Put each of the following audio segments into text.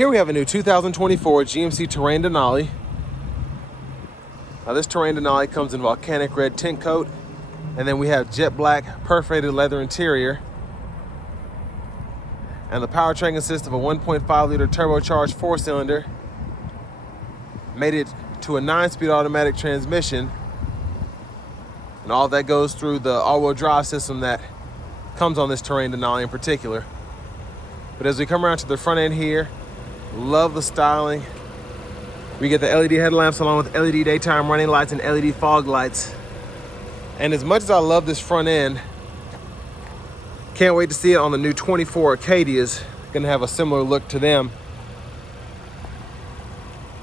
Here we have a new 2024 GMC Terrain Denali. Now this Terrain Denali comes in volcanic red tint coat, and then we have jet black perforated leather interior. And the powertrain consists of a 1.5 liter turbocharged 4-cylinder, mated to a 9-speed automatic transmission, and all that goes through the all-wheel drive system that comes on this Terrain Denali in particular. But as we come around to the front end here, love the styling. We get the LED headlamps along with LED daytime running lights and LED fog lights. And as much as I love this front end, can't wait to see it on the new 24 Acadias. Gonna have a similar look to them.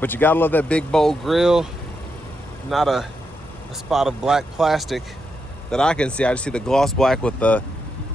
But you gotta love that big bold grille. Not a spot of black plastic that I can see. I just see the gloss black with the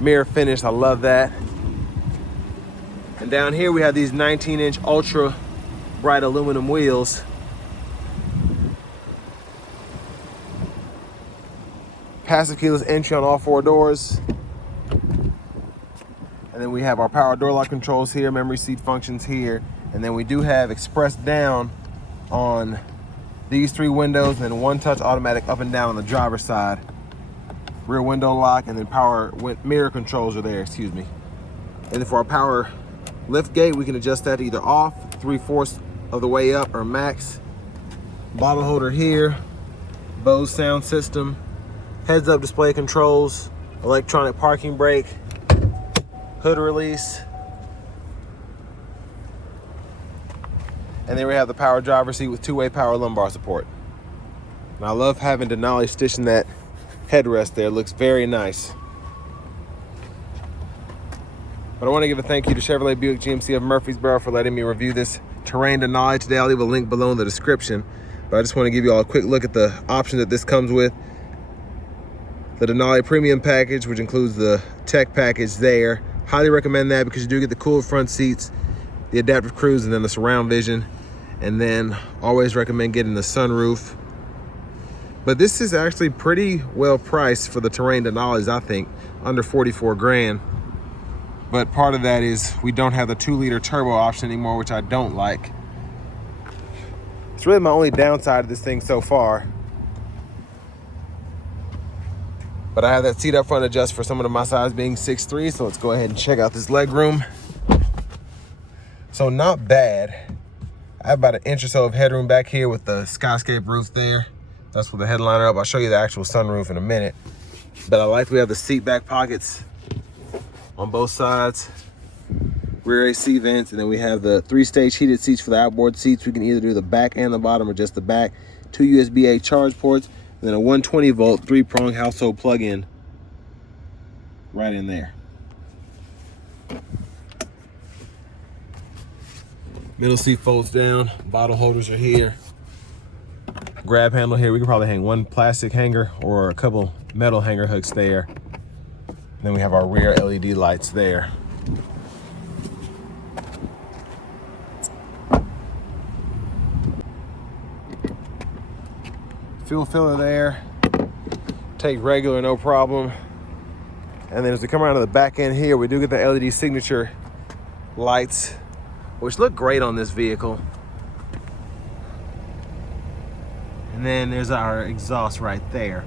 mirror finish. I love that. And down here we have these 19-inch ultra bright aluminum wheels. Passive keyless entry on all 4 doors. And then we have our power door lock controls here, memory seat functions here. And then we do have express down on these 3 windows, and then 1-touch automatic up and down on the driver's side. Rear window lock, and then power mirror controls are there, excuse me. And then for our power lift gate, we can adjust that either off, 3/4 of the way up, or max. Bottle holder here, Bose sound system, heads-up display controls, electronic parking brake, hood release. And then we have the power driver seat with 2-way power lumbar support. And I love having Denali stitched in that headrest there. It looks very nice. But I want to give a thank you to Chevrolet Buick GMC of Murfreesboro for letting me review this Terrain Denali today. I'll leave a link below in the description. But I just want to give you all a quick look at the options that this comes with. The Denali Premium Package, which includes the tech package there. Highly recommend that because you do get the cool front seats, the adaptive cruise, and then the surround vision. And then always recommend getting the sunroof. But this is actually pretty well priced for the Terrain Denalis, I think, under 44 grand. But part of that is we don't have the 2-liter turbo option anymore, which I don't like. It's really my only downside of this thing so far. But I have that seat up front adjust for someone of my size being 6'3", so let's go ahead and check out this leg room. So not bad. I have about 1 inch or so of headroom back here with the skyscape roof there. That's with the headliner up. I'll show you the actual sunroof in a minute. But I like we have the seat back pockets on both sides, rear AC vents, and then we have the 3-stage heated seats for the outboard seats. We can either do the back and the bottom or just the back. 2 USB-A charge ports, and then a 120-volt 3-prong household plug-in right in there. Middle seat folds down, bottle holders are here. Grab handle here. We can probably hang 1 plastic hanger or a couple metal hanger hooks there. Then we have our rear LED lights there. Fuel filler there. Take regular, no problem. And then as we come around to the back end here, we do get the LED signature lights, which look great on this vehicle. And then there's our exhaust right there.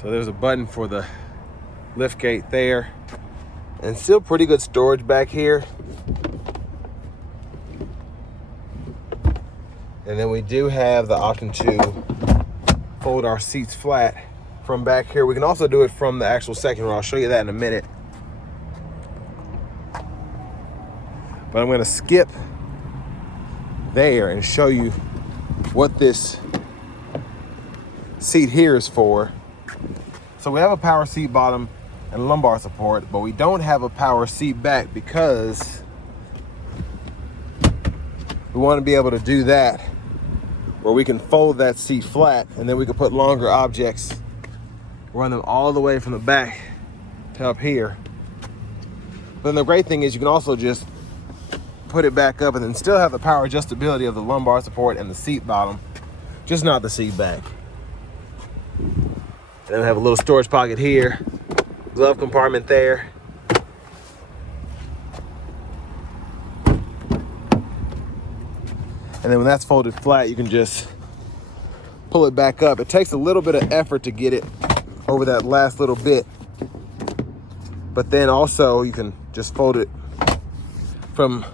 So there's a button for the lift gate there. And still pretty good storage back here. And then we do have the option to fold our seats flat from back here. We can also do it from the actual second row. I'll show you that in a minute. But I'm gonna skip there and show you what this seat here is for. So we have a power seat bottom and lumbar support, but we don't have a power seat back because we want to be able to do that where we can fold that seat flat, and then we can put longer objects, run them all the way from the back to up here. But then the great thing is you can also just put it back up and then still have the power adjustability of the lumbar support and the seat bottom, just not the seat back. And then we have a little storage pocket here. Glove compartment there. And then when that's folded flat, you can just pull it back up. It takes a little bit of effort to get it over that last little bit. But then also you can just fold it from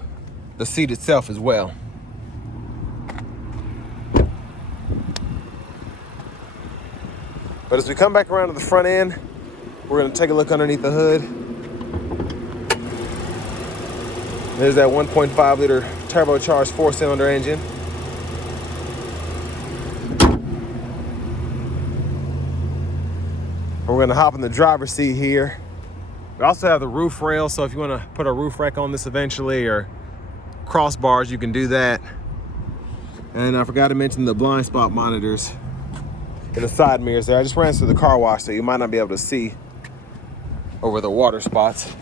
the seat itself as well. But as we come back around to the front end, we're gonna take a look underneath the hood. There's that 1.5 liter turbocharged 4-cylinder engine. We're gonna hop in the driver's seat here. We also have the roof rail, so if you wanna put a roof rack on this eventually or crossbars, you can do that. And I forgot to mention the blind spot monitors in the side mirrors there. I just ran through the car wash, so you might not be able to see over the water spots.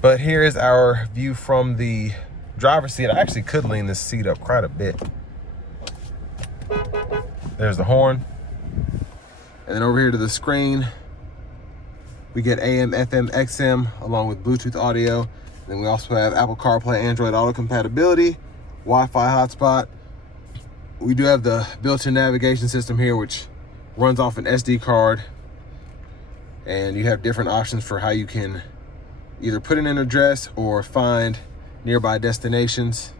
But here is our view from the driver's seat. I actually could lean this seat up quite a bit. There's the horn. And then over here to the screen, we get AM, FM, XM, along with Bluetooth audio. And then we also have Apple CarPlay, Android Auto compatibility, Wi-Fi hotspot. We do have the built-in navigation system here, which runs off an SD card. And you have different options for how you can either put in an address or find nearby destinations.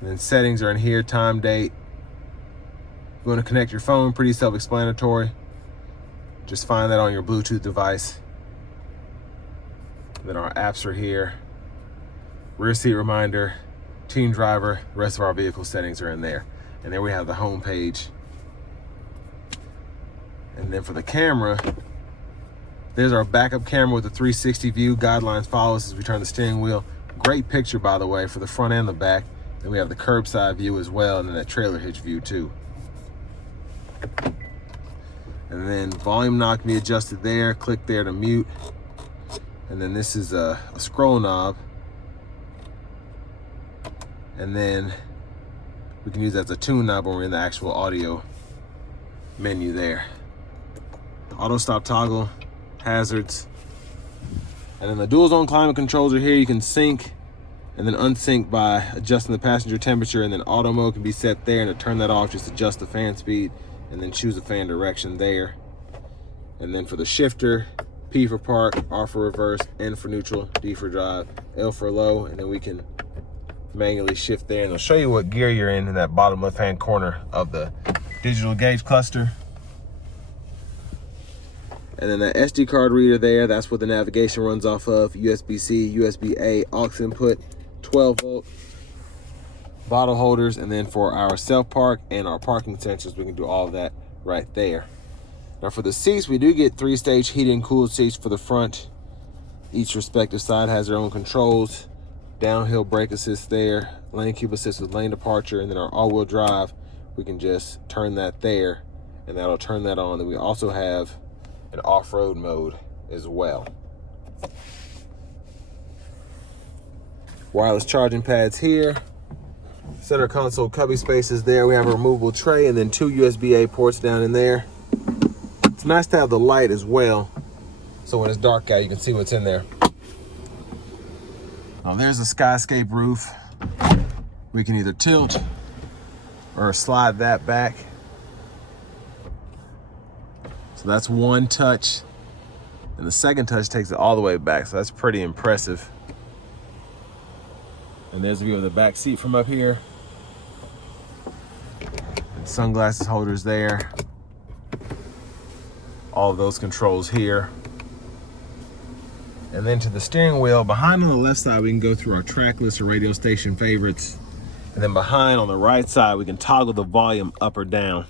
And then settings are in here, time, date. If you want to connect your phone, pretty self-explanatory. Just find that on your Bluetooth device. And then our apps are here. Rear seat reminder, teen driver, the rest of our vehicle settings are in there. And there we have the home page. And then for the camera, there's our backup camera with the 360 view. Guidelines follow us as we turn the steering wheel. Great picture, by the way, for the front and the back. Then we have the curbside view as well, and then that trailer hitch view too. And then volume knob can be adjusted there. Click there to mute. And then this is a scroll knob. And then we can use that as a tune knob when we're in the actual audio menu there. Auto stop toggle, hazards. And then the dual zone climate controls are here. You can sync and then unsync by adjusting the passenger temperature, and then auto mode can be set there, and to turn that off, just adjust the fan speed and then choose the fan direction there. And then for the shifter, P for park, R for reverse, N for neutral, D for drive, L for low, and then we can manually shift there, and it'll show you what gear you're in that bottom left-hand corner of the digital gauge cluster. And then that SD card reader there, that's what the navigation runs off of. USB-C, USB-A, aux input, 12 volt, bottle holders, and then for our self-park and our parking sensors, we can do all of that right there. Now for the seats, we do get 3-stage heated and cooled seats for the front. Each respective side has their own controls. Downhill brake assist there, lane keep assist with lane departure, and then our all-wheel drive, we can just turn that there, and that'll turn that on. Then we also have an off-road mode as well. Wireless charging pads here. Center console cubby spaces there. We have a removable tray and then 2 USB-A ports down in there. It's nice to have the light as well, so when it's dark out, you can see what's in there. Now there's a skyscape roof. We can either tilt or slide that back. So that's one touch, and the second touch takes it all the way back, so that's pretty impressive. And there's a view of the back seat from up here. And sunglasses holders there. All of those controls here. And then to the steering wheel, behind on the left side, we can go through our track list or radio station favorites. And then behind on the right side, we can toggle the volume up or down.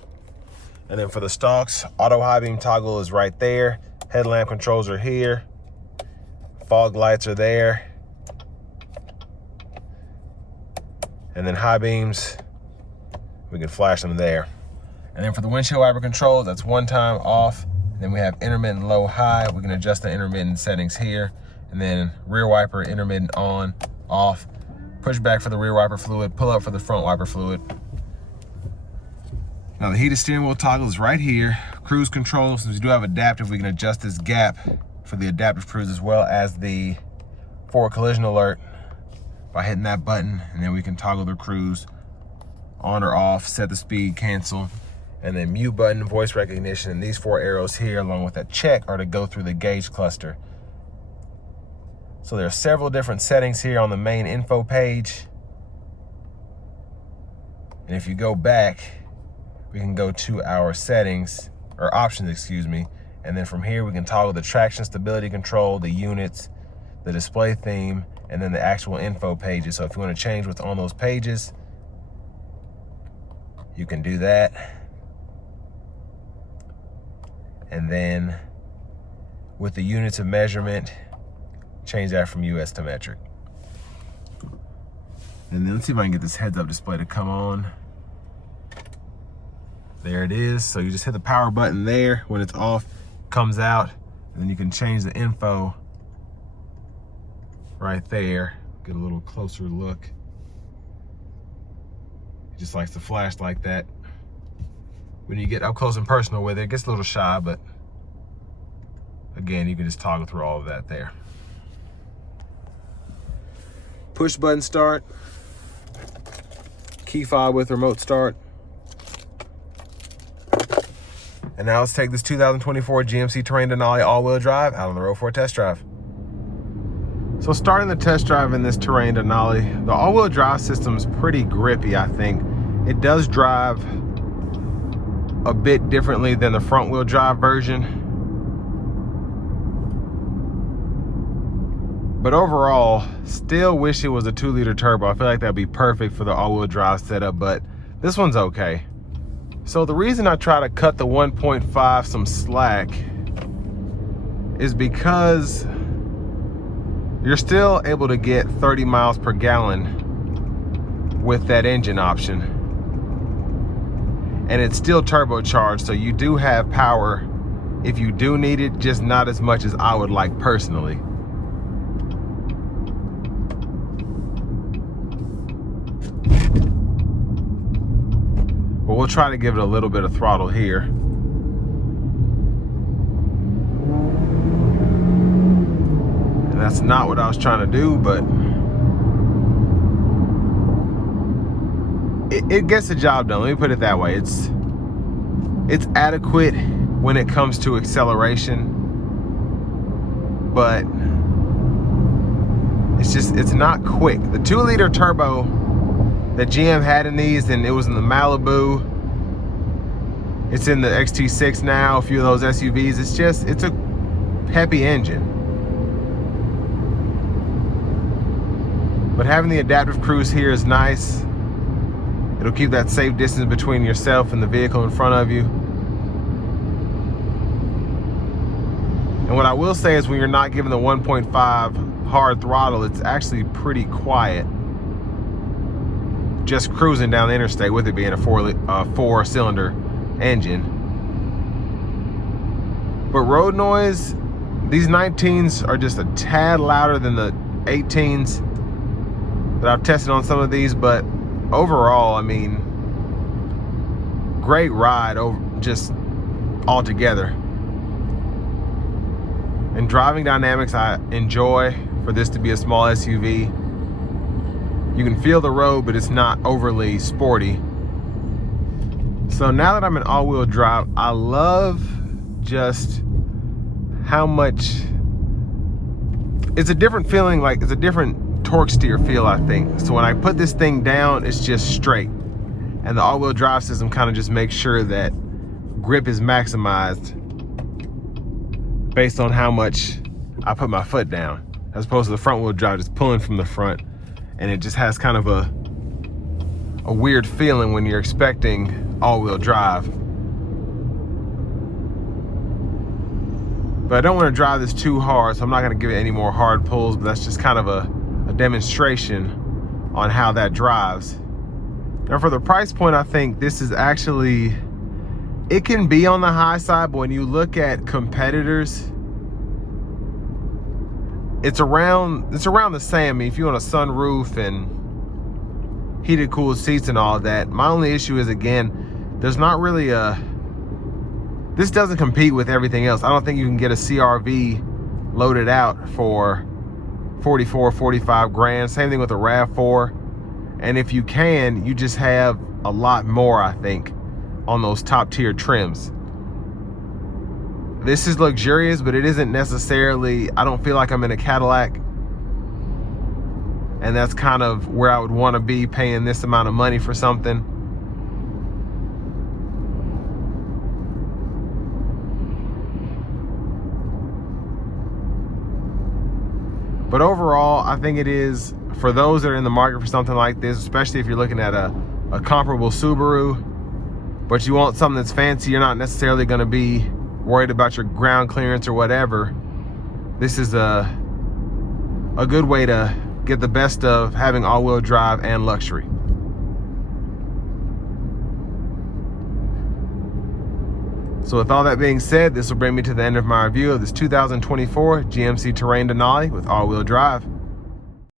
And then for the stalks, auto high beam toggle is right there. Headlamp controls are here. Fog lights are there. And then high beams, we can flash them there. And then for the windshield wiper controls, that's one time off. And then we have intermittent low high. We can adjust the intermittent settings here. And then rear wiper intermittent on, off. Push back for the rear wiper fluid, pull up for the front wiper fluid. Now the heated steering wheel toggle is right here. Cruise control, since we do have adaptive, we can adjust this gap for the adaptive cruise as well as the forward collision alert by hitting that button, and then we can toggle the cruise on or off, set the speed, cancel, and then mute button, voice recognition, and these 4 arrows here along with that check are to go through the gauge cluster. So there are several different settings here on the main info page. And if you go back, we can go to our settings, or options, excuse me, and then from here we can toggle the traction stability control, the units, the display theme, and then the actual info pages. So if you want to change what's on those pages, you can do that. And then with the units of measurement, change that from US to metric. And then let's see if I can get this heads-up display to come on. There it is. So you just hit the power button there. When it's off, comes out, and then you can change the info right there. Get a little closer look. It just likes to flash like that. When you get up close and personal with it, it gets a little shy, but again, you can just toggle through all of that there. Push button start, key fob with remote start. And now let's take this 2024 GMC Terrain Denali all-wheel drive out on the road for a test drive. So starting the test drive in this Terrain Denali, the all-wheel drive system is pretty grippy, I think. It does drive a bit differently than the front-wheel drive version. But overall, still wish it was a 2-liter turbo. I feel like that'd be perfect for the all-wheel drive setup, but this one's okay. So the reason I try to cut the 1.5 some slack is because you're still able to get 30 miles per gallon with that engine option. And it's still turbocharged, so you do have power if you do need it, just not as much as I would like personally. But we'll try to give it a little bit of throttle here. And that's not what I was trying to do, but it gets the job done. Let me put it that way. It's adequate when it comes to acceleration, but it's not quick. The 2-liter turbo that GM had in these, and it was in the Malibu, it's in the XT6 now, a few of those SUVs. It's a peppy engine. But having the adaptive cruise here is nice. It'll keep that safe distance between yourself and the vehicle in front of you. And what I will say is when you're not given the 1.5 hard throttle, it's actually pretty quiet. Just cruising down the interstate with it being a 4-cylinder engine. But road noise, these 19s are just a tad louder than the 18s that I've tested on some of these, but overall, I mean, great ride just altogether. And driving dynamics I enjoy for this to be a small SUV. You can feel the road, but it's not overly sporty. So now that I'm in all-wheel drive, I love just how much, it's a different feeling, like it's a different torque steer feel, I think. So when I put this thing down, it's just straight. And the all-wheel drive system kind of just makes sure that grip is maximized based on how much I put my foot down, as opposed to the front-wheel drive just pulling from the front. And it just has kind of a weird feeling when you're expecting all-wheel drive. But I don't want to drive this too hard, so I'm not going to give it any more hard pulls, but that's just kind of a demonstration on how that drives. Now for the price point, I think this is actually, it can be on the high side, but when you look at competitors, it's around the same. I mean, if you want a sunroof and heated cooled seats and all that, my only issue is, again, there's not really this doesn't compete with everything else. I don't think you can get a CR-V loaded out for 44, 45 grand. Same thing with a RAV4. And if you can, you just have a lot more, I think, on those top tier trims. This is luxurious, but it isn't necessarily, I don't feel like I'm in a Cadillac. And that's kind of where I would want to be, paying this amount of money for something. But overall, I think it is, for those that are in the market for something like this, especially if you're looking at a comparable Subaru, but you want something that's fancy, you're not necessarily going to be worried about your ground clearance or whatever, this is a good way to get the best of having all-wheel drive and luxury. So with all that being said, this will bring me to the end of my review of this 2024 GMC Terrain Denali with all-wheel drive.